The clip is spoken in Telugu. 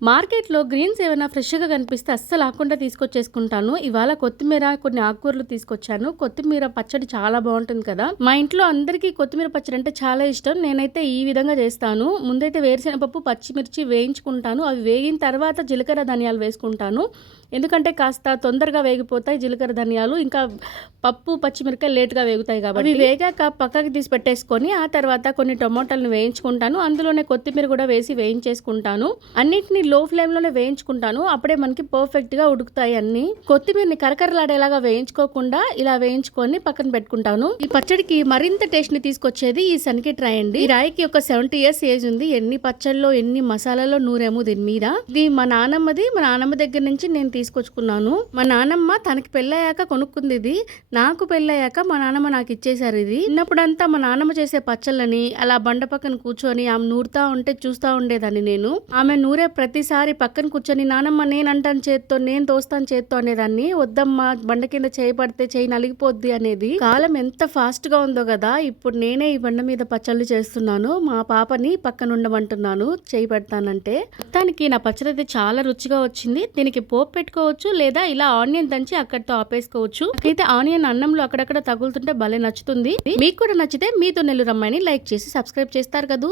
మార్కెట్‌లో గ్రీన్స్ ఏవైనా ఫ్రెష్‌గా కనిపిస్తే అస్సలు ఆగకుండా తీసుకొచ్చేసుకుంటాను. ఇవాళ కొత్తిమీర, కొన్ని ఆకుకూరలు తీసుకొచ్చాను. కొత్తిమీర పచ్చడి చాలా బావుంటుంది కదా! మా ఇంట్లో అందరికీ కొత్తిమీర పచ్చడి అంటే చాలా ఇష్టం. నేనైతే ఈ విధంగా చేస్తాను. ముందైతే వేరుశెనగపప్పు, పచ్చిమిర్చి వేయించుకుంటాను. అవి వేగిన తర్వాత జీలకర్ర, ధనియాలు వేసుకుంటాను. ఎందుకంటే కాస్త తొందరగా వేగిపోతాయి జీలకర్ర, ధనియాలు. ఇంకా పప్పు, పచ్చిమిరపకాయలు లేట్‌గా వేగుతాయి కాబట్టి. అవి వేగాక పక్కకి తీసి పెట్టేసుకొని, ఆ తర్వాత కొన్ని టొమాటోలను వేయించుకుంటాను. అందులోనే కొత్తిమీర కూడా వేసి వేయించేసుకుంటాను. అన్నిటిని లో ఫ్లేమ్‌లోనే వేయించుకుంటాను. అప్పుడే మనకి పర్ఫెక్ట్‌గా ఉడుకుతాయి అన్నీ. కొత్తిమీరని కరకరలాడేలాగా వేయించుకోకుండా ఇలా వేయించుకొని పక్కన పెట్టుకుంటాను. ఈ పచ్చడికి మరింత టేస్ట్‌ని తీసుకొచ్చేది ఈ శనగ రాయి అండి. ఈ రాయికి ఒక 70 ఇయర్స్ ఏజ్ ఉంది. ఎన్ని పచ్చళ్ళలో, ఎన్ని మసాలాలో నూరేమో దీని మీద. ఇది మా నానమ్మది. మా నానమ్మ దగ్గర నుంచి నేను తీసుకొచ్చుకున్నాను. మా నానమ్మ తనకి పెళ్ళయ్యాక కొనుక్కుంది ఇది. నాకు పెళ్ళయ్యాక మా నానమ్మ నాకు ఇచ్చేసారు ఇది. చిన్నప్పుడంతా మా నానమ్మ చేసే పచ్చళ్ళని అలా బండ పక్కన కూర్చొని ఆమె నూరుతా ఉంటే చూస్తా ఉండేదాన్ని నేను. ఆమె నూరే ప్రతిసారి పక్కన కూర్చొని నానమ్మ నేను అంటాను చేత్తో, నేను తోస్తాను చేత్తో అనేదాన్ని. వద్దమ్మా బండ కింద చేయి పడితే చేయి నలిగిపోద్ది అనేది. కాలం ఎంత ఫాస్ట్ గా ఉందో కదా. ఇప్పుడు నేనే ఈ బండ మీద పచ్చళ్ళు చేస్తున్నాను. మా పాపని పక్కన ఉండమంటున్నాను చేయి పెడతానంటే. మొత్తానికి నా పచ్చడి అయితే చాలా రుచిగా వచ్చింది. దీనికి పోపు పెట్టుకోవచ్చు, లేదా ఇలా ఆనియన్ దంచి అక్కడితో ఆపేసుకోవచ్చు. అయితే ఆనియన్ అన్నంలో అక్కడక్కడ తగులుతుంటే భలే నచ్చుతుంది. మీకు కూడా నచ్చితే మీతో నెల్లు రమ్మాయిని లైక్ చేసి సబ్స్క్రైబ్ చేస్తారు కదా.